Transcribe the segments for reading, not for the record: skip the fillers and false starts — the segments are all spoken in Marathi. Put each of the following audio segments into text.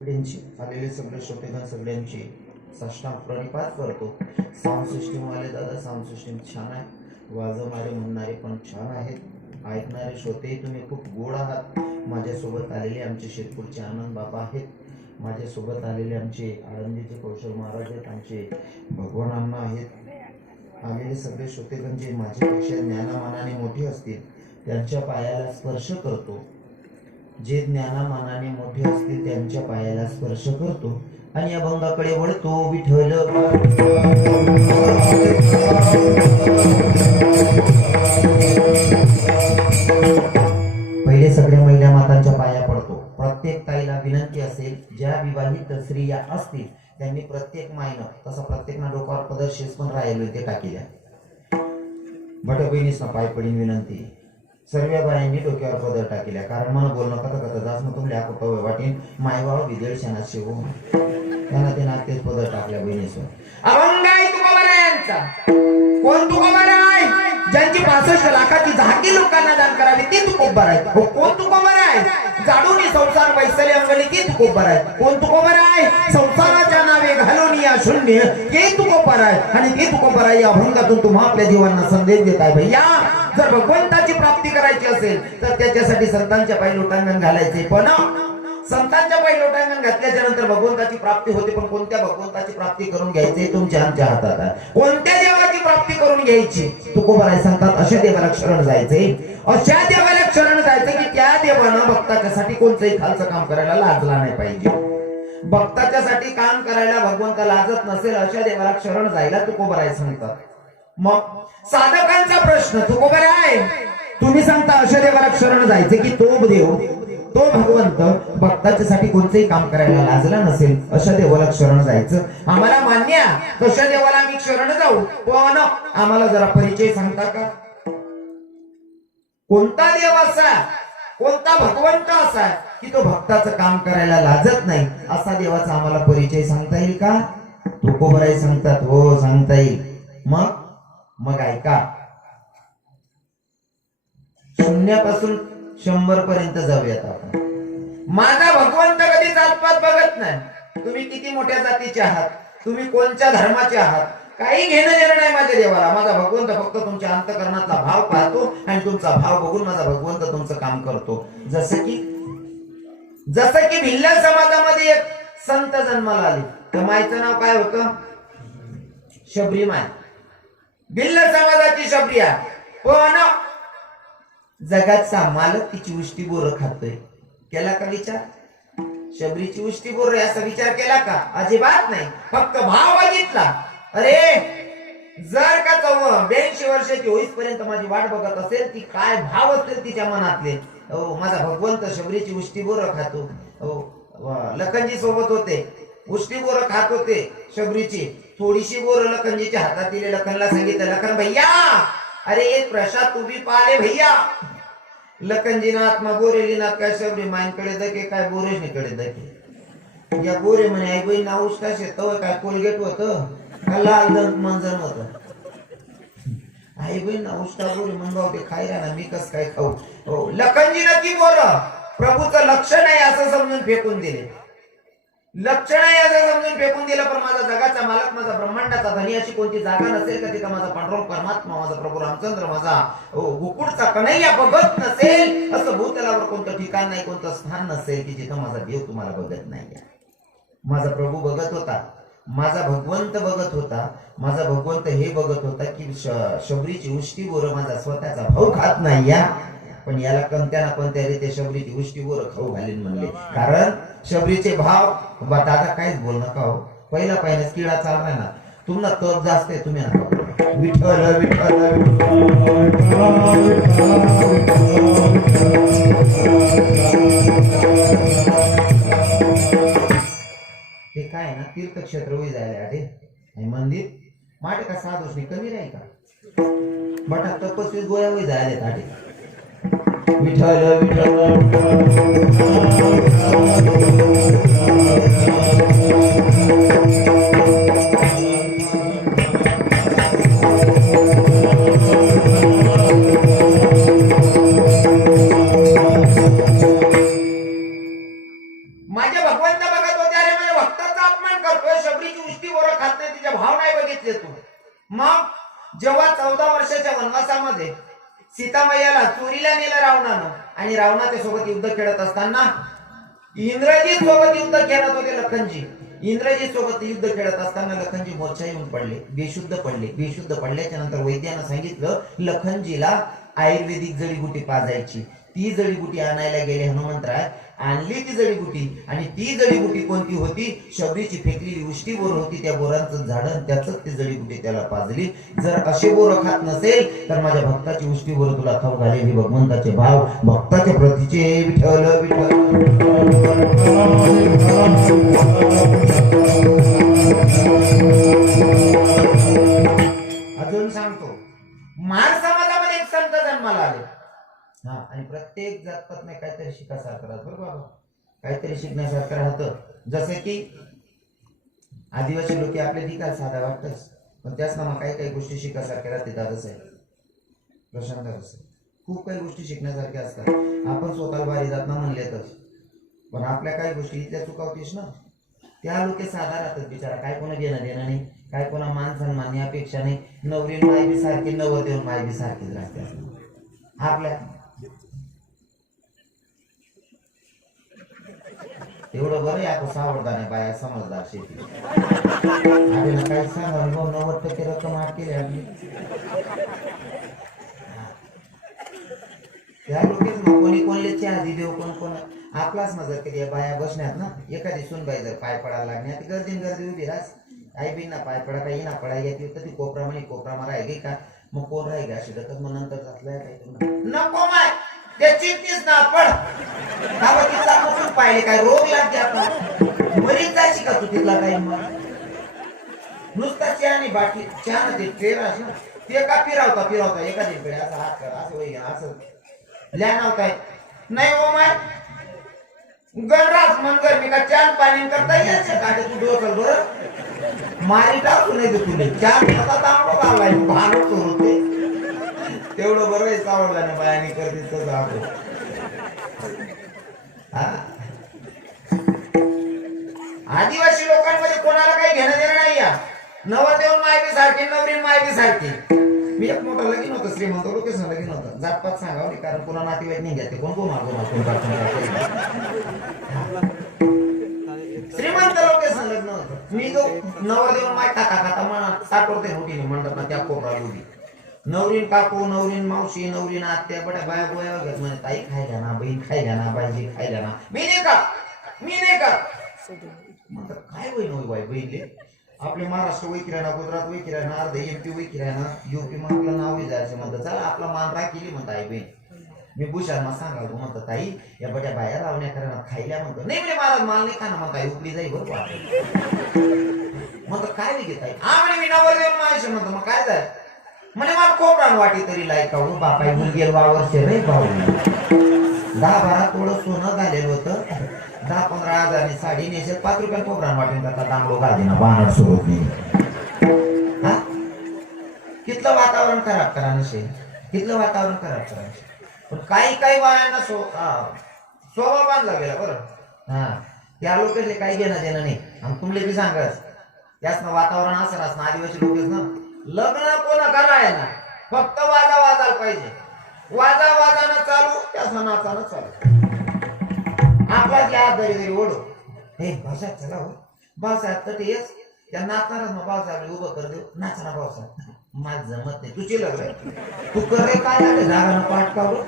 आलेले सगळे श्रोतेगण सगळ्यांची साष्टांग प्रणिपात करतो. साऊंड सिस्टीम वाले दादा, साऊंड सिस्टीम छान आहे, वाजवणारे म्हणणारे पण छान आहेत, ऐकणारे श्रोतेही तुम्ही खूप गोड आहात. माझ्यासोबत आलेले आमचे शेतपूरचे आनंद बाबा आहेत, माझ्यासोबत आलेले आमचे आळंदीचे कौशल महाराज आहेत, आमचे भगवान आहेत. आलेले सगळे श्रोतेगण जे माझ्यापेक्षा ज्ञानामानाने मोठे असतील त्यांच्या पायाला स्पर्श करतो. जे ज्ञानामानाने मोठे असतील त्यांच्या पायाला स्पर्श करतो आणि अभंगाकडे वळतो. विठ्ठल पहिले सगळ्या महिला मातांच्या पाया पडतो. प्रत्येक ताईला विनंती असेल, ज्या विवाहित स्त्रिया असतील त्यांनी प्रत्येक मायनं तसं प्रत्येकना डोक्यावर पदर शेस पण राहिलो ते टाकील्या. भट बहिणीस पाय पडीन विनंती. सर्व बायांनी डोक्यावर पदर टाकल्या, कारण मला बोलणं कथा जास्त मग तुमल्या कुठं वाटेन मायबाबा विदेळ शेणात शिवू त्यांना ते नातेच पदर टाकल्या बहिणीसवर. अभंगाई तुकोबारायांचा कोण तुकोबाराय? ज्यांची 65 लाखाची झाकी लोकांना दान करावी ती तुकोबाराय. कोण तुकोबाराय? जाडूनी संसार वैसले अंगली ती तुकोबाराय. कोण तुकोबाराय? संसाराच्या नावे घालून या शून्य ते तुकोबाराय. आणि ती तुकोबाराय अभंगातून तुम्हा आपल्या जीवांना संदेश देत आहे. भैया, जर भगवंताची प्राप्ती करायची असेल तर त्याच्यासाठी संतांच्या पायी लोटांगण घालायचे. पण संतांच्या पायी लोटांगण घातल्याच्या नंतर भगवंताची प्राप्ती होते. पण कोणत्या भगवंताची प्राप्ती करून घ्यायची तुमच्या आमच्या हातात आहे. कोणत्या देवाची प्राप्ती करून घ्यायची? तुकोबाराय सांगतात अशा देवाला शरण जायचे, अशा देवाला शरण जायचं की त्या देवानं भक्ताच्यासाठी कोणतंही खालचं काम करायला लाजला नाही पाहिजे. भक्ताच्यासाठी काम करायला भगवंत लाजत नसेल अशा देवाला शरण जायला तुकोबाराय सांगतात. मग साधकांचा प्रश्न, तुकोबाराय तुम्ही सांगता अशा देवाला शरण जायचे की तो देव, तो भगवंत भक्ताच्यासाठी कोणतेही काम करायला लाजला नसेल अशा देवाला शरण जायचं. आम्हाला मान्य, तशा देवाला आम्ही शरण जाऊ, पण आम्हाला जरा परिचय सांगता का? कोणता देव असा, कोणता भगवंत असा की तो भक्ताचं काम करायला लाजत नाही, असा देवाचा आम्हाला परिचय सांगता येईल का? तुकोबाराय सांगतात हो सांगता येईल. मग ऐका, शून्यापासून 100 पर्यंत जाऊयात आपण. माझा भगवंत कधी जातपात बघत नाही. तुम्ही किती मोठ्या जातीचे आहात, तुम्ही कोणत्या धर्माचे आहात, काही घेणं देणं नाही माझ्या देवाला. माझा भगवंत फक्त तुमच्या अंतःकरणातला भाव पाहतो आणि तुमचा भाव बघून माझा भगवंत तुमचं काम करतो. जसं की भिल्ल समाजामध्ये एक संत जन्माला आले. तर मायचं नाव काय होतं? शबरी माय. भिल्ल समाजाची शबरी आहे, पण जगाचा मालक तिची उष्टी बोरं खातोय. केला का विचार? शबरीची उष्टी बोरं असा विचार केला का? अजिबात नाही. फक्त भाव बघितला. अरे जर का 82 वर्षाची होईपर्यंत माझी वाट बघत असेल, ती काय भाव असतील तिच्या मनातले. माझा भगवंत शबरीची उष्टी बोरं खातो. लखनजी सोबत होते, उष्टी बोरं खात होते शबरीची. थोडीशी बोरं लखनजीच्या हातात दिले. लखनला सांगितलं, लखन भैया अरे एक प्रसाद तू भी पाले भैया. लखनजी ना आत्मा बोरेली ना काय शबरी माईनकडे दके काय बोरेशनीकडे दके. या बोरे म्हणे आई बहीण नाऊस काय शेत काय कोलगेट होतं का लाल दंत मंजन होतं. आई बहीण नाऊस का बोरे म्हणून ते खायला ना मी कस काय खाऊ. लखनजी नक्की बोर प्रभूचं लक्ष नाही असं समजून फेकून दिले. लक्ष नाही असं समजून फेकून दिलं. पण माझा जगाचा मालक, माझा ब्रह्मांडाचा धनी अशी कोणती जागा नसेल का तिथं माझा पांडुरंग परमात्मा, माझा प्रभू रामचंद्र, माझा गोकुळचा कन्हैया बघत नसेल. असं भूतलावर कोणतं ठिकाण नाही, कोणतं स्थान नसेल की जिथं माझा देव तुम्हाला बघत नाही. माझा प्रभू बघत होता, माझा भगवंत बघत होता. माझा भगवंत हे बघत होता की शबरीची उष्टी बोरं माझा स्वतःचा भाऊ खात नाही या, पण याला कोणत्या ना कोणत्या रीते शबरीची उष्टी बोरं खाऊ घालीन म्हणले. कारण शबरीचे भाव दादा काहीच बोल नका हो. पहिला किडा चालणार ना, तुम्हाला तप जास्त आहे, तुम्ही नका. विठ्ठल विठ्ठल ते काय ना तीर्थक्षेत्र होई जायला आले आणि मंदिर माटे का साधूसनी कमी राही का? बटा तपस्वी गोया होई जायला आले. विठ्ठल विठ्ठल माझ्या भगवंत बघत देतो. मग जेव्हा 14 वर्षाच्या वनवासामध्ये सीतामय्याला चोरीला नेलं रावणानं आणि रावणाच्या सोबत युद्ध खेळत असताना इंद्रजीत सोबत युद्ध खेळत होते लखनजी. इंद्रजीत सोबत युद्ध खेळत असताना लखनजी मोर्चा येऊन पडले, बेशुद्ध पडले. बेशुद्ध पडल्याच्या नंतर वैद्यानं सांगितलं लखनजीला आयुर्वेदिक जडीबुटी पाजायची. ती जडीबुटी आणायला गेले हनुमंतराय, आणली ती जडीबुटी आणि ती जडीबुटी कोणती होती? शबरीची फेकलेली उष्टी बोर होती, त्या बोरांचं झाडं त्याच ती जडीबुटी त्याला पाजली. जर असे बोर खात नसेल तर माझ्या भक्ताची उष्टी बोर तुला खाऊ घालेल. हे भगवंताचे भाव, भक्ताच्या प्रतीचे विठ्ठल विठ्ठल. अजून सांगतो, मार समाजामध्ये एक संत जन्माला आले. हा, आणि प्रत्येक जातपात नाही काहीतरी शिकासारखं राहत बरं बाबा, काहीतरी शिकण्यासारखं राहतं. जसं की आदिवासी लोक आपले दिकाल साधा वाटतच, पण त्याच नामा काही काही गोष्टी शिकासारख्या राहते. दादच आहे प्रशांत दादच आहे, खूप काही गोष्टी शिकण्यासारख्या असतात. आपण स्वतःला बारी जात ना म्हणलेतच, पण आपल्या काही गोष्टी इथल्या चुकावतीस ना, त्या लोक साधा राहतात बिचारा. काय कोणा घेणं देणं नाही, काय कोणा मान सन्मान अपेक्षा नाही. नवरी माय बी सारखी, नवर देऊन माय बी सारखीच राहते. आपल्या एवढं बरं आपण सावरदा नाही बाया समजदार शेती आधी ना काही सांगा 90% रक्कम आठ केली आपली. त्या लोकेच कोणी कोणले आधी देऊ, कोण कोण आपलाच नजर कधी बाया बसण्यात ना. एखादी सुनबाई जर पाय पडायला लागण्यात गर्दीन गर्दी उभी रास, आई बी ना पाय पडा काही ना पडा येते तर ती कोपरा म्हणे कोपरा मारा आहे का, मग कोण राहील अशी दखत. मग नंतर घातलाय काही नको माय त्याची तीच ना आपण पाहिले काय रोग लागते आपण मरीच जायची का तू तिथला काही. मग नुसता चहा आणि बाटली चहा ना ते ट्रेरास ना ते का फिरवता एखादी कडे असं हात कर असं वय असं ल्यानवताय नाही. हो माय गणरास मनगर मी का चार पाणी करता यायचं काढे तू डोकल बरं मारी टाकू नाही तर तुले चार खाता तांबडो घालाय भांडत होते. तेवढं बरं आहे आवडला ना बायानी करते तर जातो. आदिवासी लोकांमध्ये कोणाला काही घेणं देणं नाही. या नवर देऊन मायबी सारखी, नवरी मायबी सारखी. मी एक मोठं लगीन होतं, श्रीमंत लोकेशन लगीन होतं. जातपात सांगावं नाही कारण पुन्हा नातेवाईक नाही घेते. कोण कोण श्रीमंत लोकेशन लग्न होतं. मी जो नवर देऊन माय खाता खाता म्हणा साठवते मोठीने म्हणतात ना त्या कोपरा उभी. नवरीन काकू, नवरीन मावशी, नवरीन आत्या बड्या बाया गोया वगैरे म्हणे ताई खायला ना, बहीण खायला ना, बाईजी खायला ना. मी नाही का म्हणतात काय होईल नवी बाई बहीणले. आपले महाराष्ट्र वैकिरा ना, गुजरात वैकिरा ना, अर्ध MP वैकिरा ना, UP मग आपलं नाव जायचं म्हणतात. चला आपला मान राखीली म्हणता आई बहीण. मी भूषांना सांगाल म्हणतात ताई या बड्या बाया लावण्या करा खायला म्हणतो. नाही म्हणजे महाराज माल नाही खाना म्हणता उपली जाई बरोबर म्हणतात. काय नाही घेत आई म्हणे मी नवर देऊन माहिती म्हणतो. मग काय जाय म्हणे मला कोपरान वाटी तरी लायका हो बापाई मुलगेल वावर रे भाऊ. 10-12 तोडं सोनं झालेलं होतं. 10-15 हजारांनी साडी नेसेल 5 रुपये कोपरान वाटेल करता तांबडो घाली ना बाणड सोडत नाही. हा कितलं वातावरण खराब करा नसेल, कितलं वातावरण खराब करा. पण काही बायांना स्वभाव बांधला गेला बरं. हा त्या लोकांचे काही घेणं देणं नाही. आणि तुमले बी सांगस याच ना वातावरण असं असणं आदिवासी लोकच ना. लग्न कोण कराय ना फक्त वाजायला पाहिजे. वाजानं चालू त्या सणाचानं चालू. आपला या दरी ओढो हे भाषा चला हो भावसाहेब तर येस त्या नाचणारच मग भावसाहेब उभं कर देऊ नाचणार भावसाहेब माझ जमत नाही तुझी लग्न तू कर रे काय झालं जागानं पाठ काढू.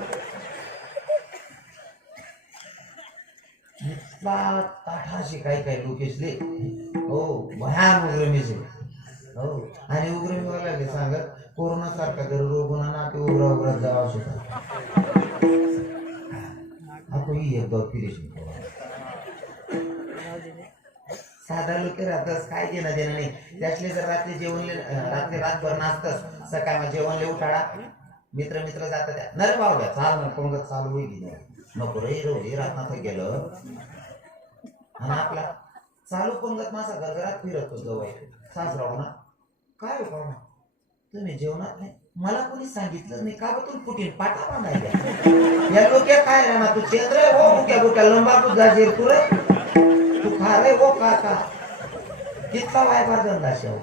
ताठाशी काही लोकेशले हो भयान उग्रमीचे हो. आणि उग्रमी वाला सांगत कोरोना सारखा जर रोग होणार ना ते उघडा जावं शकत. आपण एकदा फिरेशन साधा लोक राहतस काय घेणं देणं नाही. त्यातले जर रात्री जेवणले रात्री रातभर नाचतस सकाळ जेवणले उठाडा मित्र जातात त्या नरे भावड्या चाल ना पंगत चालू होईल नको रे रोजी रातनाथ गेलं. आणि आपला चालू पंगत मासा घरघरात फिरतो जवळ सासराव ना काय हो पाहुणा तुम्ही जेवणात नाही मला कोणी सांगितलं नाही का बघून कुठे पाटा बांधायला या लोक काय राहणार तू चेंद्र हो बुक्या लंबा तू जाशील तू रे तू खा रे हो का कितला वायबार धंदा शेव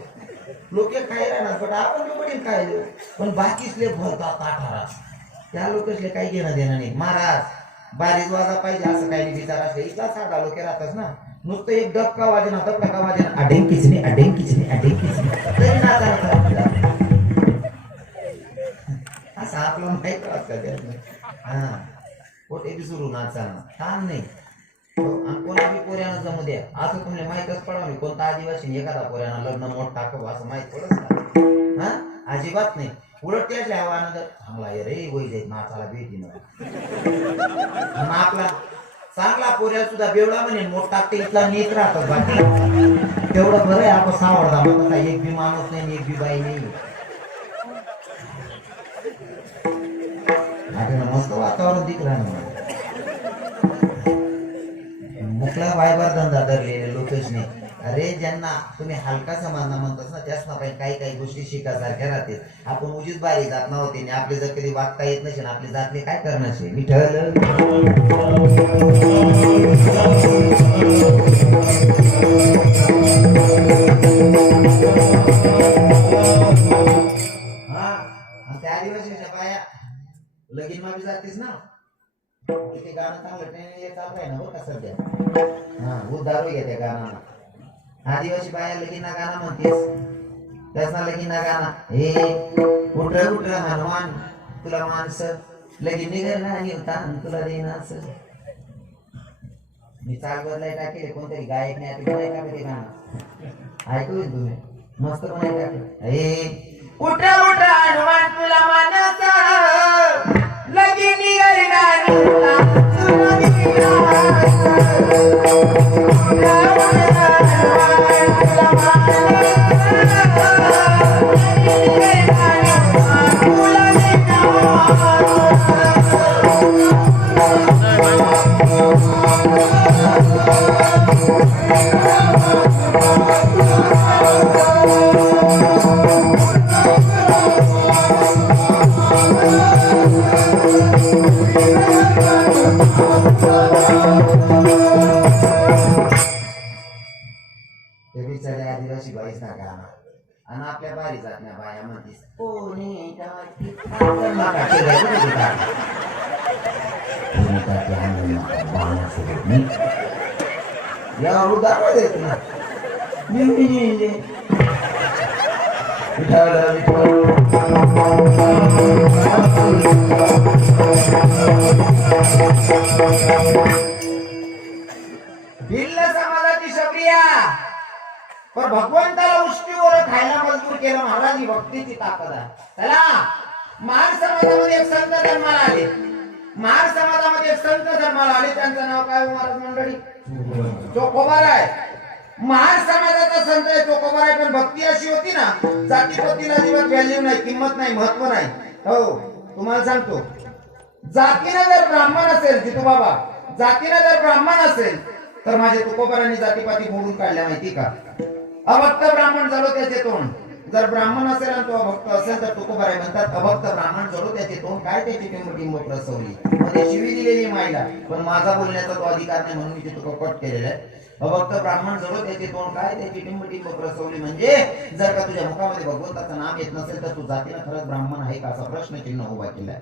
लोक काय राहणार पण आपण वडील काय देऊ पण बाकीसले भरतात 18 त्या लोकसले काही घेणं देणं नाही. महाराज बारीच वाजा पाहिजे असं काही विचार असले इथला साधा लोक राहतात ना. नुसतं एक डबका वाजन डबका वाजन अडेंग किचनी तरी नाचा असं आपलं माहित असतं. हा पोटे बी सुरू नाचा छान नाही कोणा बी पोऱ्यानं जमू द्या असं तुम्हाला माहितच पडा नाही. कोणता आदिवासी एखादा पोऱ्यानं लग्न मोठ टाकावं असं माहित पडत का? हा अजिबात नाही. उलट त्याच आव्हानं जर चांगला रे वय जाईल नाचाला भेटी न आपला चांगला पोऱ्या सुद्धा बेवडा म्हणे मोठ टाकते इथला नीट राहतात बाकी तेवढं बरं आहे. आपण सावडदा मग एक बी माणूस नाही एक बी बाई नाही. मस्त वातावरण दिखला ना मुकला बायबार धंदा धरलेले लोकच नाही. अरे ज्यांना तुम्ही हलकासा मानना म्हणतात ना त्याच ना काही गोष्टी शिकासारख्या राहते. आपण उजीच बारी जात नव्हते आपले जर कधी वागता येत नसेल आपली जातले काय करण्याचे विठ्ठल. हा त्या आदिवासीच्या बाया लगीन मा बी जातेस ना ते गाणं चांगलं चालू आहे ना बरं का सध्या. हा उद्धार घ्या त्या गाणं आदिवासी बाया लगीना गाणं म्हणतेस त्याचा लगीना गाणं हे उठर हनुमान तुला माणसं लगीन निघायला होता तुला देणार. मी चाल बदलाय टाकेल कोणतरी गायक नाही टाकले ते गाणं ऐकू तुम्ही मस्त पण टाकलं हे उठा हनुमान तुला मानस लगीन निघायला आदिवासी बाईच ना गाणं आणि आपल्या बारी जातण्या बाया म्हणतीस भिल्ल समाजाची शबरिया पण भगवंताला उष्टीवर खायला मजबूर केलं महाराज ही भक्तीची ताकद आहे. चला महार समाजामध्ये एक संत जन्माला आले. महार समाजामध्ये एक संत जन्माला आले त्यांचं नाव काय महाराज मंडळी चोखोबार आहे. महार समाजाचा संत आहे चोखोबार आहे. पण भक्ती अशी होती ना जातीपतीला अजिबात व्हॅल्यू नाही किंमत नाही महत्व नाही. हो तुम्हाला सांगतो जातीनं जर ब्राह्मण असेल जितू बाबा जातीनं जर ब्राह्मण असेल तर माझे तुकोबारांनी जातीपाती मोडून काढल्या माहिती का. अभक्त ब्राह्मण झालो त्याचे तोंड जर ब्राह्मण असेल आणि तो अभक्त असेल तर तुकोबाराय म्हणतात अभक्त ब्राह्मण झालो त्याचे तोंड काय त्याची टिंब प्रसवली मध्ये शिवी दिलेली मायला पण माझा बोलण्याचा तो अधिकार नाही म्हणून मी ते तुका कट केलेला आहे. अभक्त ब्राह्मण झालो त्याचे तोंड काय त्याची टिंब प्रसवली म्हणजे जर का तुझ्या मुखामध्ये भगवंताचं नाम येत नसेल तर तू जातीनं खरंच ब्राह्मण आहे का असा प्रश्नचिन्ह उभा केलाय.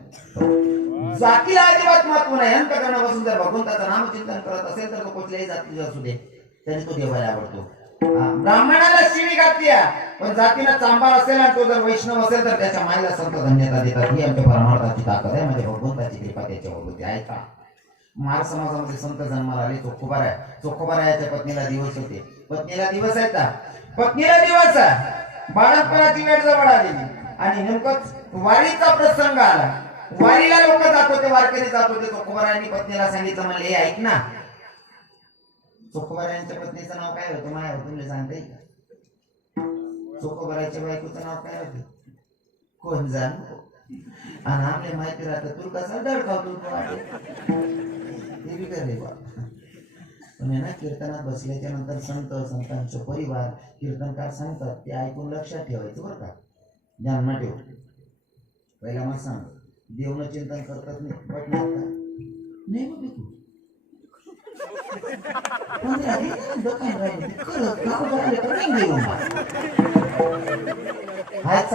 जातीला अजिबात महत्व नाही. अंतकरणापासून जर भगवंताचं नामचिंतन करत असेल तर तो कुठल्याही जातीचा असू दे त्याने तो देवाला आवडतो. ब्राह्मणाला शिवी घातली पण जातीला चांभार असेल आणि तो जर वैष्णव असेल तर त्याच्या मायला संत धन्यता देतात. ही आमच्या परमार्थाची ताकद आहे म्हणजे भगवंताची कृपा त्याच्यावर होती. ऐका महार समाजामध्ये संत जन्माला आले चोखोबार आहे. चोखोबार याच्या पत्नीला दिवस होते. पत्नीला दिवस आहेत का पत्नीला दिवस आहे. बाळपणाची वेळ जवळ आलेली आणि नेमकंच वारीचा प्रसंग आला. वारीला लोक जात होते वारकरी जात होते. चोखोबारांनी पत्नीला सांगितलं म्हणले ऐक ना चोखोबारांच्या पत्नीचं नाव काय होतं माया तुम्ही सांगता येईल का. चोखोबाराच्या बायकोचं नाव काय होतं कोण जाण आणि आम्हाला माहिती राहतं तू कसा दडकावतो ते बी करे बा. पण ना कीर्तनात बसल्याच्या नंतर संतांचा परिवार कीर्तनकार सांगतात ते ऐकून लक्षात ठेवायचं बरं का. ध्यान ठेव. पहिला मला सांग देवनं चिंतन करतात नाही बघ तू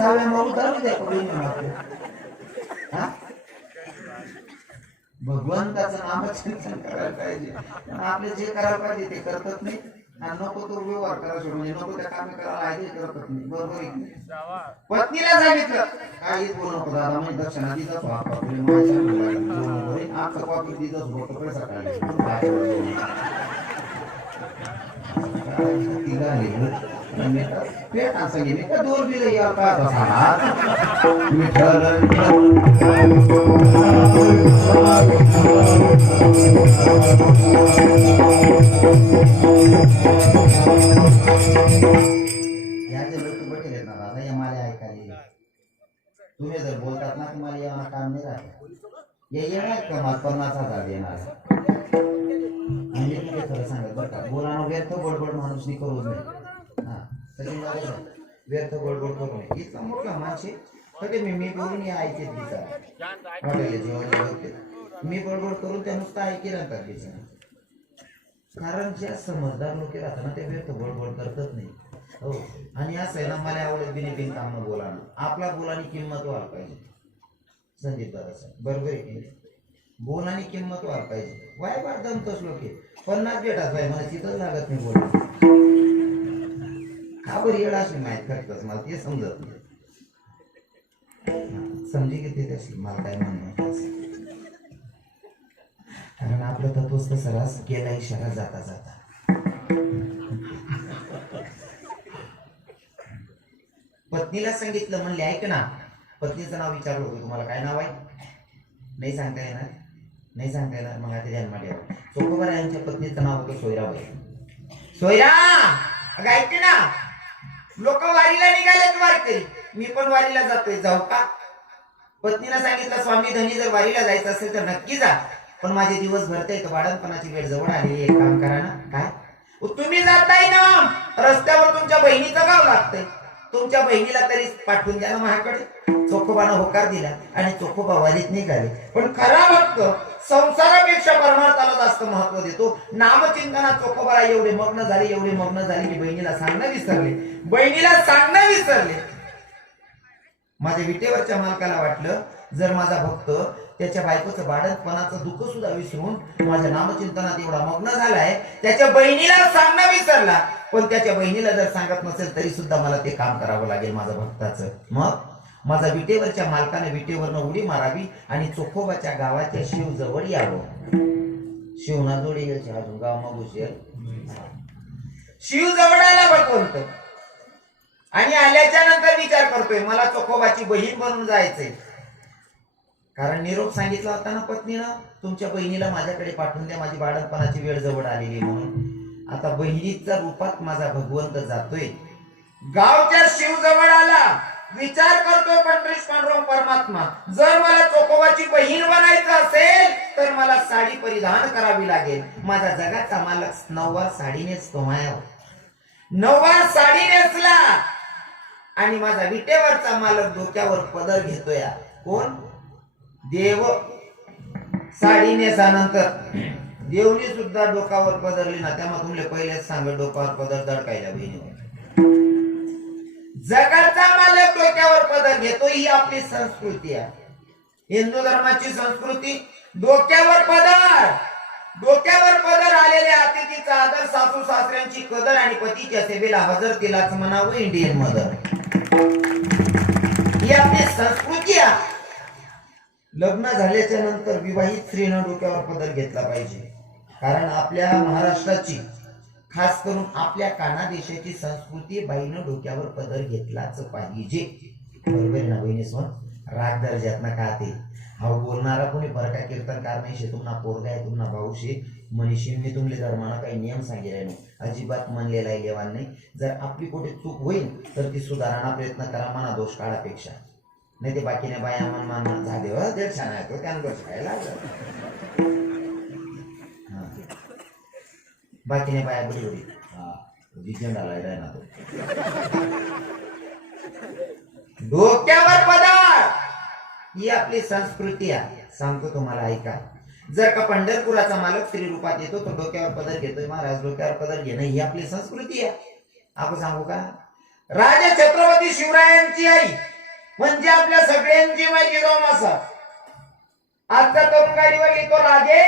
सहाव्या मारू चालू द्या हा भगवंताचं नामचिंतन करायला पाहिजे. आपले जे करायला पाहिजे ते करतच नाही आणि नको तो व्यवहार करायला म्हणजे नको त्या कामे करायला आहे ते करतच नाही. बरोबर आहे. पत्नीला सांगितलं काही बोलू नको दादा म्हणजे दक्षिणा दिजाच आमचा कॉपी दिजाच होतो पैसा पेटा सांगितले का दोन दिलं या काय तुम्ही जर बोलतात ना तुम्हाला येणार काम नाही राहत येणार का मला 50,000 देणार म्हणजे तुम्ही खरं सांगत बरं का बोलानं व्यर्थ बडबड माणूस नाही करू नये. हा तशी व्यर्थ बडबड करू नये. इतका मोठा माणसे कधी मी बोलून या ऐकत बिचार हॉटेल जेवण मी बडबड करून त्या नुसतं ऐकेल आणतात बिचार. कारण ज्या समजदार लोक राहतात ना ते व्यर्थ बडबड करतच नाही. हो आणि असं आहे ना मला आवडत बिन काम न बोलाणं आपला बोलानी किंमत व्हायला पाहिजे. संदीप दादा साहेब बरोबर आहे की बोलानी किंमत व्हायला पाहिजे. वाय बार दमतोच लोक 50 भेटाच बाय मला तिथंच लागत नाही बोला का बरं येडा अशी माहीत करतच मला ते समजत नाही. समजी घेते तशी मला काय म्हणणं कारण आपलं तत्वच तर सरास गेला इशारा जाता जाता पत्नीला सांगितलं म्हणले ऐक ना पत्नीचं नाव विचारलं होतं तुम्हाला काय नाव आहे नाही सांगता येणार नाही सांगता येणार मग आता जन्मा ठेवा. चोखोबार यांच्या पत्नीचं नाव होतं सोयराबाई. सोयरा अगं ऐक ना लोक वारीला निघालेत वारकरी मी पण वारीला जातोय जाऊ का. पत्नीला सांगितलं स्वामी धनी जर वारीला जायचं असेल तर नक्की जा पण माझे दिवस भरते तर बाळणपणाची वेळ जवळ आलेली एक काम करा ना. काय तुम्ही जाताय ना रस्त्यावर तुमच्या बहिणीचं गाव लागतंय तुमच्या बहिणीला तरी पाठवून द्या ना माझ्याकडे. चोखोबानं होकार दिला आणि चोखोबा वारीत निघाले. पण खरा भक्त संसारापेक्षा परमार्थाला जास्त महत्व देतो. नामचिंतनात चोखोबाला एवढे मग्न झाले की बहिणीला सांगणं विसरले. माझ्या विटेवरच्या मालकाला वाटलं जर माझा भक्त त्याच्या बायकोचं बाळंतपणाचं दुःख सुद्धा विसरून माझ्या नामचिंतनात एवढा मग्न झालाय त्याच्या बहिणीला सांगणं विसरला. पण त्याच्या बहिणीला जर सांगत नसेल तरी सुद्धा मला ते काम करावं लागेल माझ्या भक्ताचं. मग माझा विटेवरच्या मालकाने विटेवरनं उडी मारावी आणि चोखोबाच्या गावाच्या शिव जवळ यावं. शिवना जोडी अजून गाव मग शिव जवळ आला भगवंत आणि आल्याच्या नंतर विचार करतोय मला चोखोबाची बहीण बनून जायचंय. कारण निरोप सांगितला होता ना पत्नीनं तुमच्या बहिणीला माझ्याकडे पाठवून द्या माझी बाळंतपणाची वेळ जवळ आलेली म्हणून. आता बहिणीच्या रूपात माझा भगवंत जातोय गावच्या शिव जवळ आला. विचार करतोय पंढरीश पांडुरंग परमात्मा जर मला चोखोबाची बहीण बनायचं असेल तर मला साडी परिधान करावी लागेल. माझा जगाचा मालक नववार साडी नेसतो मायावर नववार साडी नेसला आणि माझा विटेवरचा मालक डोक्यावर पदर घेतोय. कोण देव साडी नेसानंतर देवनी सुद्धा डोकावर पदरली ना त्यामुळे तुमले पहिलेच सांगत डोकावर पदर दडकायला बहिणीवर. जगाचा मालक डोक्यावर पदर घेतो ही आपली संस्कृती आहे. हिंदू धर्माची संस्कृती डोक्यावर पदर आलेल्या अतिथीचा आदर सासू सासऱ्यांची कदर आणि पतीच्या सेवेला हजर तिलाच म्हणावं इंडियन मदर ही आपली संस्कृती आहे. लग्न झाल्याच्या नंतर विवाहित स्त्रीनं डोक्यावर पदर घेतला पाहिजे. कारण आपल्या महाराष्ट्राची खास करून आपल्या काना देशाची संस्कृती बाईनं डोक्यावर पदर घेतलाच पाहिजे. बरोबर आहे ना बहिणी सोन राग दर्जात ना का ते हा बोलणारा कोणी परका कीर्तनकार नाही शे तुम्हाला पोरगा आहे तुम्हाला भाऊ शे मनीषी मी तुमले धर्माला काही नियम सांगितले नाही अजिबात मानलेला आहे लेवा नाही. जर आपली कुठे चूक होईल तर ती सुधारणा प्रयत्न करा मना दोष काढापेक्षा नाही ते बाकीने बाया मन झाले देव छान आहे तो त्यानं दोष खायला बाकीने बाया बरी झेंडाला ना तो डोक्यावर पदर ही आपली संस्कृती आहे. सांगतो तुम्हाला ऐका जर का पंढरपुराचा मालक स्त्री रूपात येतो तो डोक्यावर पदर घेतोय महाराज डोक्यावर पदर घेणं ही आपली संस्कृती आहे. आपण सांगू का राजा छत्रपती शिवरायांची आई म्हणजे आपल्या सगळ्यांची माहिती जाऊन असा आजचा तरुण गाडीवर लिहितो राजे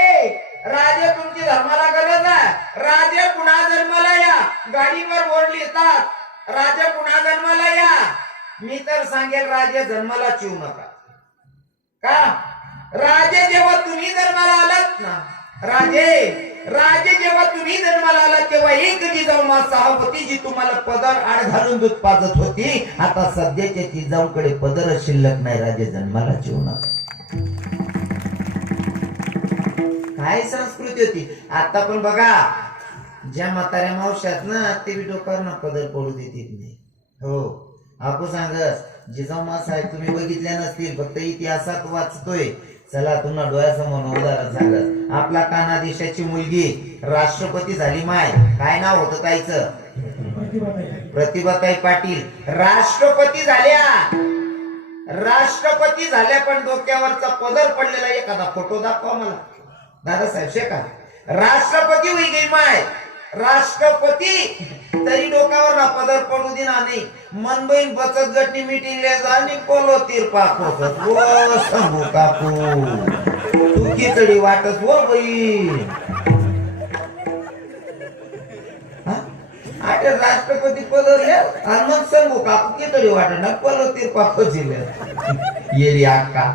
राजे तुमची धर्माला गरज आहे राजे पुन्हा जन्माला या गाडीवर बोर्ड लिहितात राजे पुन्हा जन्माला या मी तर सांगेल राजे जन्माला चिवू नका का राजे जेव्हा तुम्ही जन्माला आलात ना राजे जेव्हा तुम्ही जन्माला आलात तेव्हा एक जिजाऊमा सभापती जी तुम्हाला पदर आड घालून दूध पाजत होती आता सध्याच्या जिजाऊकडे पदर शिल्लक नाही राजे जन्माला चिवू नका काय संस्कृती होती आता पण बघा ज्या म्हाताऱ्या मावशात ना ते बी डोक्यावर पदर पडू देत नाही हो आपू सांगस जिजाऊमा साहेब तुम्ही बघितल्या नसतील फक्त इतिहासात वाचतोय चला तुम्हाला डोळ्यासमोर उदाहरण सांगत आपला काना देशाची मुलगी राष्ट्रपती झाली माय काय नाव होतं ताईचं प्रतिभाताई पाटील राष्ट्रपती झाल्या पण डोक्यावरचा पदर पडलेला एखादा फोटो दाखवा मला दादासाहेब शेका राष्ट्रपती होई गेली माय राष्ट्रपती तरी डोक्यावर ना पदर पडू देना नाही मनबईन बचत गटनी मीटिंगला जाणी पोलो तिरपा खोसत ओ सांगू काकू तू खिचडी वाटत हो बाई आटे राष्ट्रपती पदर आणि मग सांगू काकू खिचडी वाटत ना पोलो तिरपा खोजिले येरी अक्का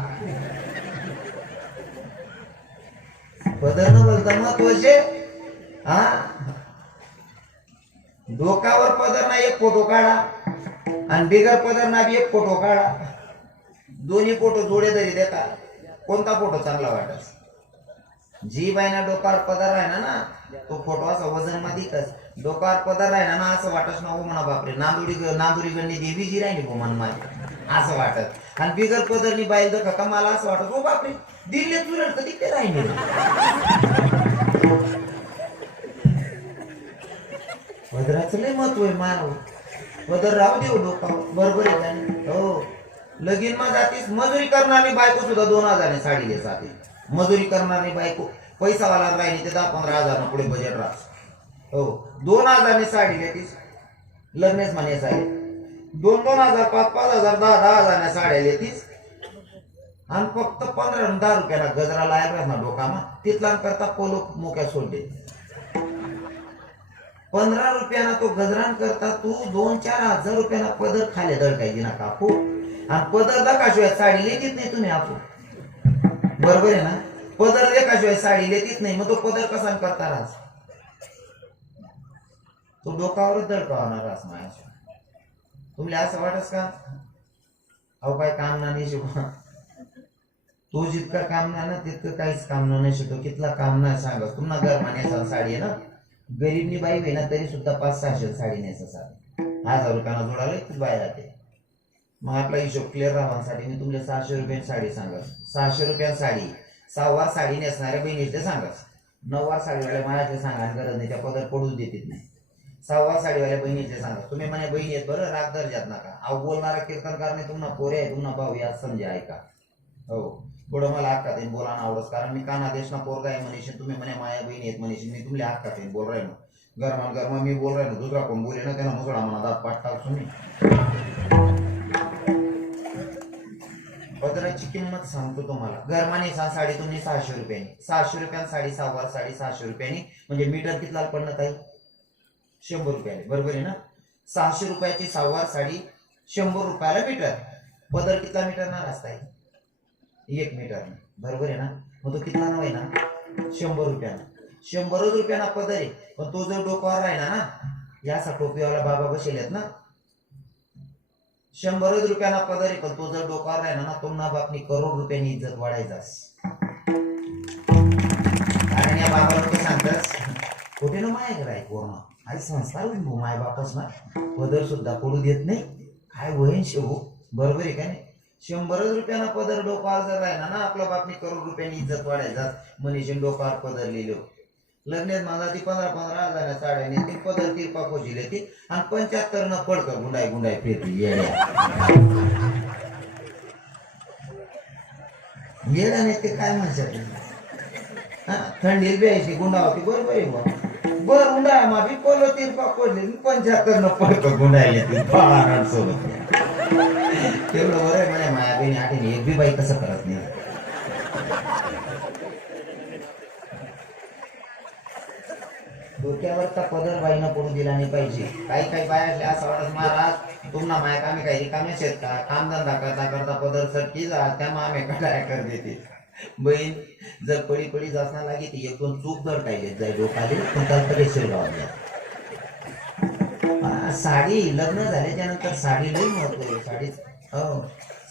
पदर न बोलता महत्वाचे हा डोकावर पदर ना एक फोटो काढा आणि बिगर पदर ना बी एक फोटो काढा दोन्ही फोटो जोडे तरी देता कोणता फोटो चांगला वाटत जी बाईना डोकावर पदर राहिना ना तो फोटो असा वजन मध्ये डोकावर पदर राहिना ना असं वाटत ना हो म्हणा बापरे नांदुरी गंडी देवी जी राहिली हो मन माझी असं वाटत आणि बिगर पदरनी बाईल दखा का मला असं वाटत हो बापरे दिल्ली तुरट तर तिथे राहिले पदराचं लय महत्व आहे मायावर पदर राहू देऊ डोकावर बरोबर आहे हो लगीन मा जातीस मजुरी करणारी बायको सुद्धा 2000 साडी घे जाते मजुरी करणारी बायको पैसावाला राहिली ते 10-15 पुढे बजेट राहत हो 2000 साडी घेतीस लग्नेच म्हणायचं आहे 2,000 5,000 10,000 साड्या घेतीस आणि फक्त 15-10 रुपयाला गजरा लायला ना डोकामा तिथला करता पोलो मोक्या सोडले 15 रुपयाला तो गजरान करता तू 2-4 हजार रुपयाला पदर खाले दळकायची ना काकू आणि पदर दाखवाशिवाय साडी लेतीच नाही तुम्ही आपू बरोबर आहे ना पदर लेखाशिवाय साडी लेतीच नाही मग तो पदर कसा करता रास तो डोकावरच दळकावणार रास माझ्या तुम्हाला असं वाटस का अहो काय काम नाही शिकवा तो जितका काम नाही ना तितकं काहीच काम नाही शिकतो कितला काम नाही सांगस तुम्हाला गरमान्याचा साडी आहे ना गरीबनी बाई ना तरी सुद्धा 500-600 साडी नेसा साडी 1000 रुपयाला जोडाले ती बाई राहते मग आपला हिशोब क्लिअर राहण्यासाठी मी तुमच्या 600 रुपयाची साडी सांगस 600 रुपयाची साडी 6 वार साडी नेसणाऱ्या बहिणीचे सांगस 9 वार साडीवाल्या मायाचे सांगायला गरज नाही त्या पदर पडूच देत नाही 6 वार साडीवाल्या बहिणीचे सांगस तुम्ही म्हणे बहिणी आहेत बरं राग दर्जात नका अहो बोलणारा कीर्तनकारने तुम्हाला पोरे आहे तुम्हाला भाऊ या समजे ऐका हो थोडं मला हक्कात येईन बोला आवडत कारण मी काना देशना पोरगा आहे म्हणेशील तुम्ही म्हणे माया बहिणी आहेत म्हणेशील मी तुमल्या हक्कात येईन बोल राहिलो गरमा मी बोल राहिलो दुसरा कोण बोले ना त्यांना मुसळा म्हणा दात पाठ टाक तुम्ही पदराची किंमत सांगतो तुम्हाला गरमाने साडी तुम्ही 600 रुपयांनी 600 रुपयांनी साडी 6 वार साडी 600 रुपयांनी म्हणजे मीटर कितला पडणं ताई 100 रुपयाला बरोबर आहे ना 600 रुपयाची 6 वार साडी 100 रुपयाला मीटर पदर कितला मीटर ना असताय 1 मीटर बरोबर आहे ना मग तो कितला नाव आहे ना 100 रुपयाला 100 रुपयाला पदर आहे पण तो जर डोक्यावर राहिला ना याचा टोपीवाला बाबा बसेलेत ना 100 रुपयाला पदर आहे पण तो जर डोक्यावर राहिला ना तो ना बापनी करोड रुपयांनी इज्जत वाढायचास कारण या बाबाला तो सांगतास कुठे ना माय कराय पूर्ण आई संस्कार माय बापच ना पदर सुद्धा पडू देत नाही काय होईन शेवू बरोबर आहे का नाही 100 रुपयाला पदर डोक्यावर जर राहिला ना आपल्या बापनी करोड रुपयांनी इज्जत वाढायचा मनीषी डोक्यावर पदर लिहिलो लग्नात माझा ती 15-15 हजार साड्याने ती पदर तिरपा कोजिले ती आणि 75 न पडतं गुंडाई फिरली येड्याने ते काय म्हणतात थंडी ब्यायची गुंडा होती बरोबर आहे बर गुंडा माफी पोलो तिरपा कोजले 75 न पडतं गुंडाई सोबत तेवढं बरं आहे म्हणे माया बहिणी आठवणी एक बी बाई तसं करत नाही. डोक्यावरचा पदर बाईनं पडू दिला नाही पाहिजे. काही काही बाया असं वाटत महाराज तुम्हाला माया आम्ही काही रिकामे शेत का कामधंदा करता करता पदर सटकी जा त्यामुळे आम्ही कटाया कर देते. बहीण जर पडी पडी जासना लागे ती एक दोन चूक जर टाळले जाय डोकाले पण त्याला तरी शिरगाव साडी लग्न झाल्याच्या नंतर साडी लई महत्व आहे. साडी हो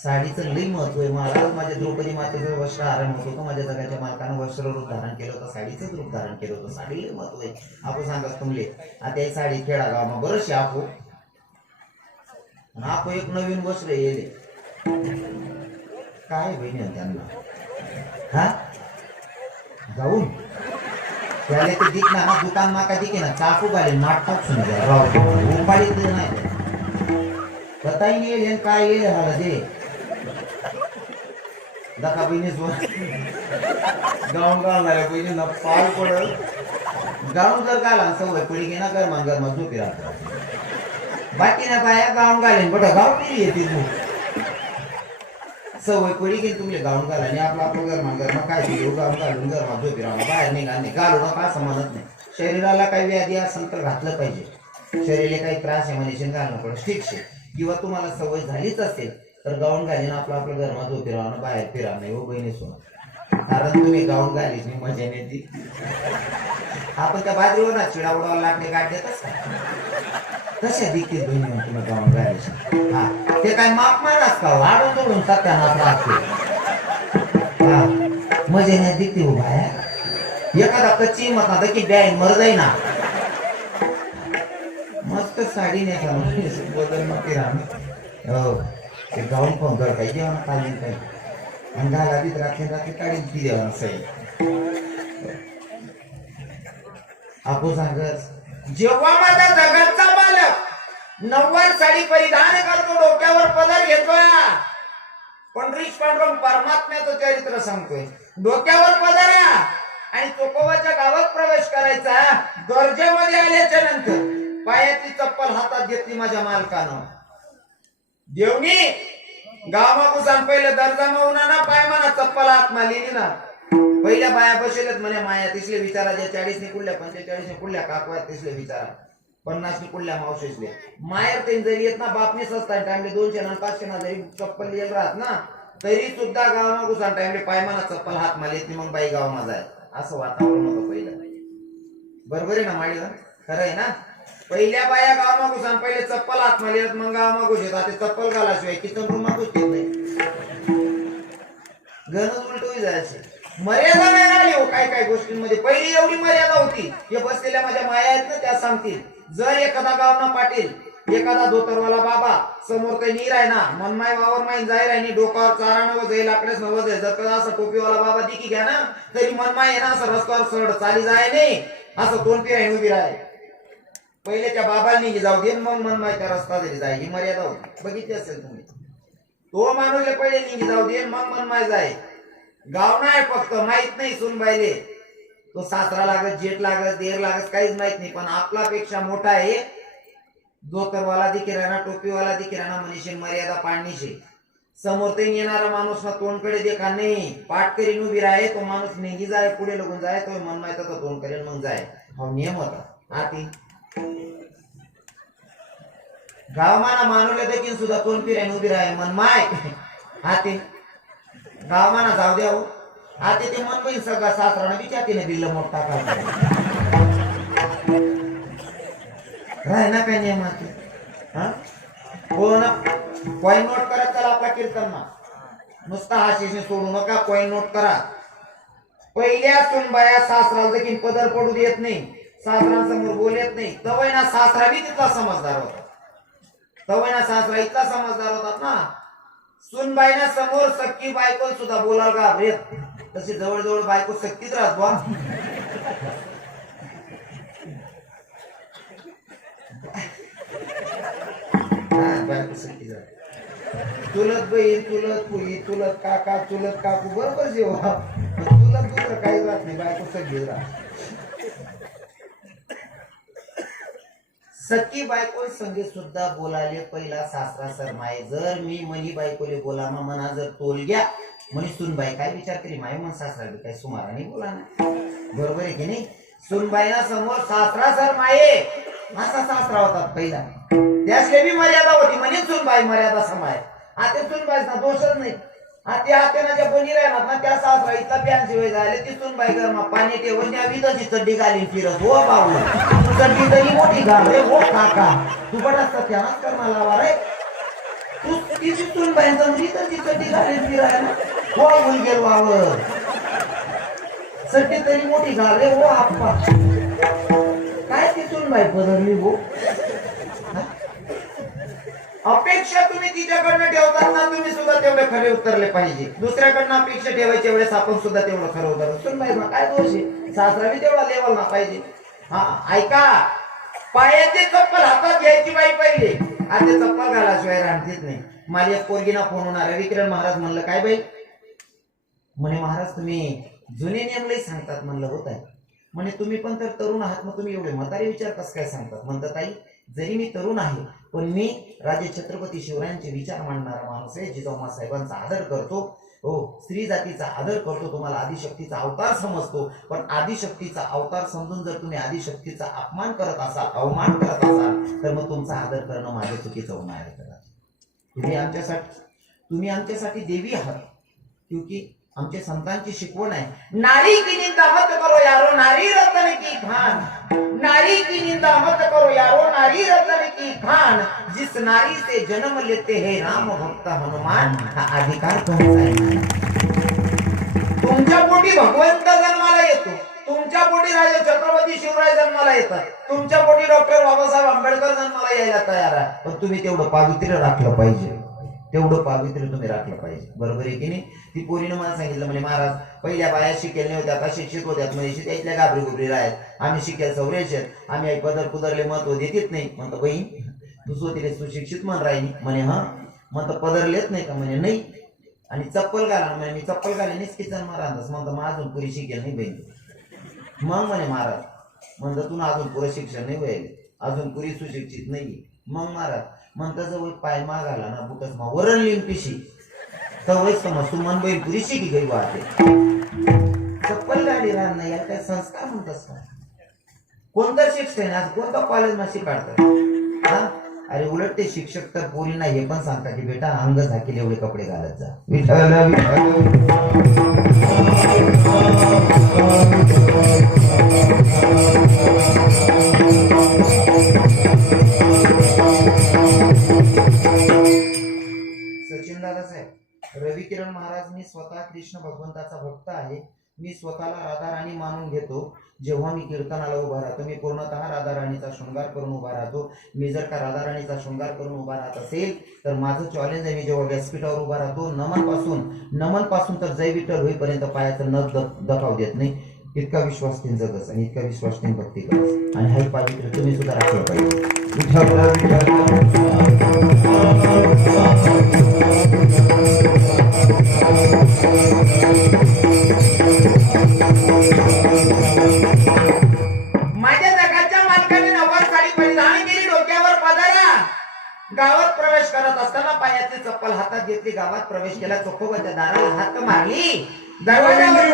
साडीचं लई महत्व आहे. महाराज माझ्या द्रौपदी मातेचं वस्त्र धारण होत होतं. माझ्या जगाच्या मालकानं वस्त्र रूप धारण केलं होतं. साडीचंच रूप धारण केलं होतं. साडी लई महत्व आहे. आपण सांगा तुमले आता ही साडी खेळा गाव मग बरंच आपो आपो एक नवीन वस्त्र येले काय बहिणी त्यांना हा जाऊन त्याला ते दिख ना दुकान माका दिखे ना चाकू घाले माठ टाकून नाही बताही नाही येईल काय येईल हा दे दका बहिणी गाऊन घालणाऱ्या बहिणींना पाल पडल. गाऊन जर घाला सवय पडी घे ना गरमा गरमा झोपी राहतात. बाकी ना बाया गाऊन घालेन बट गाव पिरी येते तू सवय पडी घे तुमले गाऊन घाला आणि आपला आपलं गरमा गरमा काय पिऊ गाऊन घालून गरमा झोपी राहणं बाहेर निघा नाही घालू नका असं म्हणत नाही. शरीराला काही व्याधी असेल तर घातलं पाहिजे. शरीराला काही त्रास आहे मनीषीन घालणं पडत ठीक आहे. किंवा तुम्हाला सवय झालीच असेल तर गाऊन घालीन आपलं आपलं गरमा झोपी राहणं बाहेर फिरा नाही हो बहिणी सोना. कारण तुम्ही गाऊन घालीच मी मजा नेती आपण त्या बाजरीवर ना चिडा उडावा लागले गाठ देतच तशा देखील बहिणी तुम्ही गाऊन घालायचे. हा ते काय माप माराच का वाढून जोडून सत्यानाश लागते हा मजे नाही दिखते हो बाया. एखादा कच्ची मका की बॅन मर जाई ना मस्त साडी नेसा बदल मग ते राहणं हो ते गाऊन पण कर काही जेवण काढून काही आणि घाला तीच रात्री रात्री काढीन ती देवा सही आपण सांगत जेव्हा माझा जगाचा मालक नववार साडी परिधान करतो डोक्यावर पदर घेतोय पण रिच पांडुरंग परमात्म्याचं चरित्र सांगतोय. डोक्यावर पदर आणि चोकोबाच्या गावात प्रवेश करायचा. गरजेमध्ये आल्याच्या नंतर पायाची चप्पल हातात घेतली माझ्या मालकानं. देवनी गावामागून पहिलं दर्जा मावून पाय म्हणा चप्पल हात मालिनी ना पहिल्या बाया बसेलच म्हणे माया तिसले विचारा ज्या 40 कुठल्या 45 कुठल्या काकवात तिसले विचारा 50 कुठल्या मावशेसले मायर ते जरी येत ना बापने सस्ता टाइमले 200 ना 500 ना जरी चप्पल येईल राहत ना तरी सुद्धा गावामागून टाइमले पाय म्हणा चप्पल हात माली ती मग बाई गाव माझा आहे असं वातावरण होतं पहिलं. बरोबर आहे ना माळी खरं आहे ना. पहिल्या बाया गावामागून पहिले चप्पल हात माली मग गावामागून येतात ते चप्पल घालाशिवाय किचन रूम मागूच येत नाही. गणच उलटोही जायचे. मर्यादा नाही राहिली हो काय काय गोष्टींमध्ये. पहिली एवढी मर्यादा होती हे बसलेल्या माझ्या माया आहेत ना त्या सांगतील. जर एखादा गावना पाटील एखादा धोतरवाला बाबा समोर काही नीर आहे ना मनमाय वावर माहीन जाय राहिनी डोकावर चारा नवं जाईल लाकडेच नवं जाईल जर का असं टोपीवाला बाबा दिकी घ्या ना तरी मनमाय आहे ना असं रस्त्यावर सड चाली जाय नाही असं 2 पिराय उभी राहाय. पहिल्याच्या बाबांनी जाऊ दे मग मनमायचा रस्ता जरी जाय ही मर्यादा होती. बघितली असेल तुम्ही. तो माणूस पहिले निघी जाऊ दे मग मनमाय जाय. गाव नाही फक्त माहित नाही सुनबाईले तो सासरा लागत जेठ लागत देर लागत काहीच माहित नाही पण आपल्यापेक्षा मोठा आहे धोतरवाला दिखे राहना टोपीवाला दिखे राहना मनीषी मर्यादा पाडणीशी. समोर ते येणारा माणूस ना तोंडकडे देखा नाही पाठ करीन उभी राहे तो माणूस निघी जाय पुढे लगून जाय तो मनमाय तर तोंड करेल मग जाय. हा नियम होता. आती गावमाना मानवले देखील सुद्धा तोंड फिरायन उभी राहे मनमाय आती गावमाना जाऊ द्या हो आता ते मन बहीण सगळा सासराने विचारते बिल्ल मोठा राह ना काय नियमात कॉइन नोट करा चला आपला कीर्तन नुसता हाशीने सोडू नका कॉइन नोट करा. पहिल्या सुनबाया सासराला देखील पदर पडू देत नाही सासरांसमोर बोलत नाही. तवयना सासरा बी तिथला समजदार होता. तवयना सासरा इतका समजदार होतात ना सुनबाईना समोर सक्की बायको सुद्धा बोलाल का भेट तशी जवळ जवळ बायको सक्कीच राहत बा. बायको सक्कीच राहत. चुलत बहीण चुलत पुई चुलत काका चुलत काकू बरोबर जेव्हा चुलत दुसरं काही राहत नाही बायको सगळी राहत. सखी बायको संगे सुद्धा बोलाले पहिला सासरा सरमाये. जर मी मनी बायकोले बोलामा मना जर तोल घ्या म्हणे सुनबाई काय विचार करी माय मन सासरा काय सुमाराने बोला ना. बरोबर आहे की नाही. सुनबाईना समोर सासरा सरमाये असा सासरा होता पहिला. त्यासले बी मर्यादा होती म्हणजे सुनबाई मर्यादा समाय. आता सुनबाईचा दोषच नाही. आता हातेना ज्या बनी राहणार ना त्या सासरा इथला प्यांची वेळ झाले ती सुनबाई गरमा पाणी ठेवून त्या विधाची चड्डी घालीन फिरत. हो बाबू तू चड्डी तरी मोठी घाल रे. हो काका तू बडा सत्यानाच कर मला वा रे. तू तिची सुनबाईंचा विधाची चड्डी घालीन फिरायला. हो मुलगेल वावर चड्डी तरी मोठी घाल रे. हो आप्पा काय ती सुनबाई बदलली हो. अपेक्षा तुम्ही तिच्याकडनं ठेवताना तुम्ही सुद्धा तेवढे खरे उतरले पाहिजे. दुसऱ्याकडनं अपेक्षा ठेवायच्या वेळेस आपण सुद्धा तेवढं खरं उतरलं. सुनबाई काय दोष आहे. सासरा बी तेवढा लेवल ना पाहिजे. हा ऐका पायाची चप्पल हातात घ्यायची बाई पहिले. आता चप्पल घालाशिवाय राहतीच नाही. मला एक पोरगीना फोन होणार विक्रण महाराज म्हणलं काय बाई म्हणे महाराज तुम्ही जुने नियम लई सांगतात. म्हणलं होत आहे म्हणे तुम्ही पण तर तरुण आहात मग तुम्ही एवढे म्हातारे विचार कसं काय सांगतात. म्हणतात ताई जरी मी तरुण आहे पण मी राजे छत्रपती शिवरायांचे विचार मांडणारा माणूस आहे. जिजाऊ साहेबांचा आदर करतो. हो स्त्री जातीचा आदर करतो. तुम्हाला आदिशक्तीचा अवतार समजतो पण आदिशक्तीचा अवतार समजून जर तुम्ही आदिशक्तीचा अपमान करत असाल अवमान करत असाल तर मग तुमचा आदर करणं माझ्या चुकीचं होणार आहे. तुम्ही आमच्यासाठी देवी आहात क्योंकि आमच्या संतांची शिकवण आहे. नारी की निंदा मत करो यारो नारी रतन की खान. नारी की निंदा मत करो यारो नारी रतन की खान. जिस नारी से जन्म लेते हैं राम भक्त हनुमान हा अधिकार तुमचा आहे. तुमच्या पोटी भगवंत जन्माला येतो. तुमच्या पोटी राजे छत्रपती शिवराय जन्माला येतात. तुमच्या पोटी डॉक्टर बाबासाहेब आंबेडकर जन्माला यायला तयार आहे. पण तुम्ही तेवढं पावित्र्य राखलं पाहिजे. तेवढं पावित्र्य तुम्ही राखलं पाहिजे. बरोबर आहे की नाही. ती पोरीनं मला सांगितलं म्हणजे महाराज पहिल्या बाया शिकेल होत्या आता शिक्षित होत्यात म्हणजे त्यातल्या घाबरी गुबरी राहत. आम्ही शिकेल सौरेश आम्ही पदर पुदरले महत्व देत नाही. म्हणतो बहीण तू स्वतःला सुशिक्षित म्हण राहिली म्हणे. हा म्हणतो पदरलेत नाही का म्हणे नाही. आणि चप्पल घाला म्हणे मी चप्पल घालीनेच किचन महाराज म्हणतो मग अजून पुरी शिकेल नाही बहीण. मग म्हणे महाराज म्हणतो तू अजून पुरं शिक्षण नाही व्हायला अजून पुरी सुशिक्षित नाही. मग महाराज म्हणता जवळ पाय मागाला ना बुटच मा वरण लिहिन पिशी तर समज तू मन बैल पुरी शिकी गई वाटते. चप्पल गाडी राहणार नाही याला काय संस्कार म्हणतात का. कोणतं शिक्षण आज कोणतं कॉलेज मा शिकाडतात. अरे उलट ते शिक्षक तर पोरींना हे पण सांगतात की बेटा अंग झाकील एवढे कपडे घालत जा. सचिन दादा साहेब रवी किरण महाराज मी स्वतः कृष्ण भगवंताचा भक्त आहे. मी स्वतःला राधा राणी मानून घेतो. जेव्हा मी कीर्तनाला उभा राहतो मी पूर्णतः राधा राणीचा शृंगार करून उभा राहतो. मी जर का राधा राणीचा शृंगार करून उभा राहत असेल तर माझं चॅलेंज आहे. मी जेव्हा व्यासपीठावर उभा राहतो नमन पासून तर जय विठ्ठल होईपर्यंत पायाचं नख दखाव देत नाही. इतका विश्वास तीन जगस आणि इतका विश्वास तीन भक्ती करस आणि हे पावित्र्य तुम्ही सुद्धा राखलं पाहिजे. माझ्या जगाच्या मालकाने नववार साडी परिधान केली डोक्यावर पदरा. गावात प्रवेश करत असताना पायातली चप्पल हातात घेतली. गावात प्रवेश केला. चोखोबाच्या दाराला हात मारली. दरवाजावर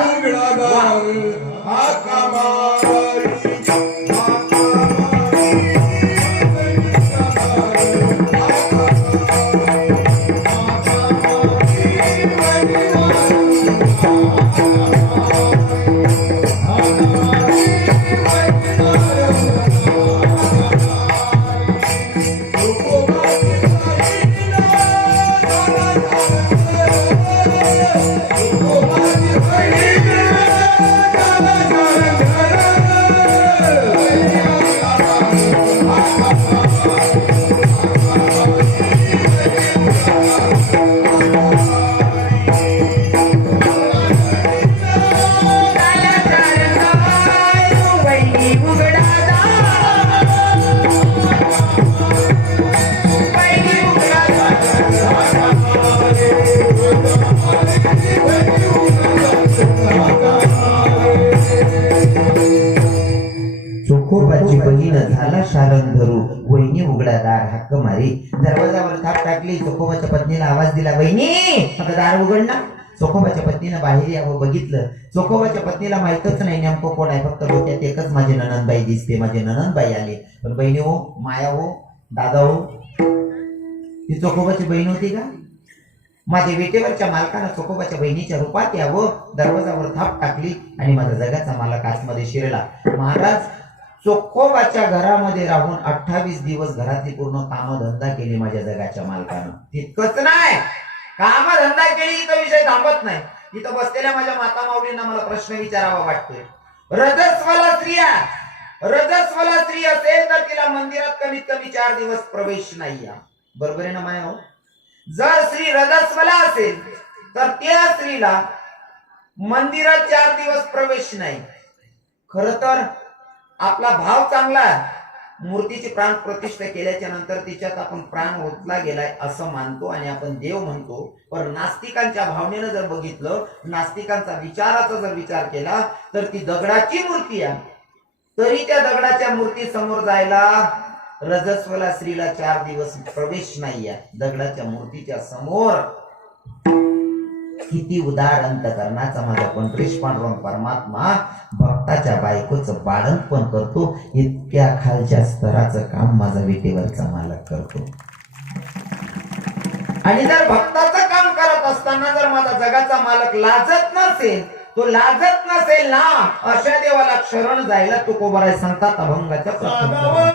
उघडा दार, हक्क मारी. दरवाजावर थाप टाकली. चोखोबाच्या पत्नीला आवाज दिला, बहिणी आता दार उघड ना. चोखोबाच्या पत्नीनं बाहेर यावं बघितलं. चोखोबाच्या पत्नीला माहितच नाही नेमकं कोण आहे, फक्त डोक्यात एकच माझी ननंदबाई दिसते, माझी ननंदबाई आले. पण बहिणी हो, माया हो, दादा हो, ती चोखोबाची बहीण होती का? माझ्या विटेवरच्या मालकानं चोखोबाच्या बहिणीच्या रूपात यावं, दरवाजावर थाप टाकली आणि माझा जगाचा मालक आतमध्ये शिरला. महाराज, चोखोबाच्या घरामध्ये राहून 28 दिवस घरातली पूर्ण कामधंदा केली माझ्या जगाच्या मालकानं. तितकंच नाही, कामधंदा केली इथं विषय थांबत नाही. इथं बसलेल्या माझ्या माता माऊलींना मला प्रश्न विचारावा वाटतोय. रजस्वला स्त्री असेल तर तिला मंदिरात कमीत कमी 4 दिवस प्रवेश नाही. बरोबर आहे ना माया हो? जर स्त्री रजस्वला असेल तर त्या स्त्रीला मंदिरात 4 दिवस प्रवेश नाही. खर तर आपला भाव चांगला, मूर्तीची प्राण प्रतिष्ठा केल्याच्या नंतर तिच्यात आपण प्राण ओतला गेलाय असं मानतो आणि आपण देव म्हणतो. पण नास्तिकांच्या भावनेनं जर बघितलं, नास्तिकांचा विचाराचा जर विचार केला तर ती दगडाची मूर्ती आहे. तरी त्या दगडाच्या मूर्ती समोर जायला रजस्वला स्त्रीला 4 दिवस प्रवेश नाहीये. दगडाच्या मूर्तीच्या समोर किती उदार अंतकरणाचा माझा पंढरीश पांडुरंग परमात्मा भक्ताच्या बायकोचं बाळंतपण करतो. इतक्या खालच्या स्तराचं काम माझा विटेवरचा मालक करतो. आणि जर भक्ताचं काम करत असताना जर माझा जगाचा मालक लाजत नसेल, तो लाजत नसेल ना, अशा देवाला शरण जायला तो कोबराय सांगतात अभंगाच्या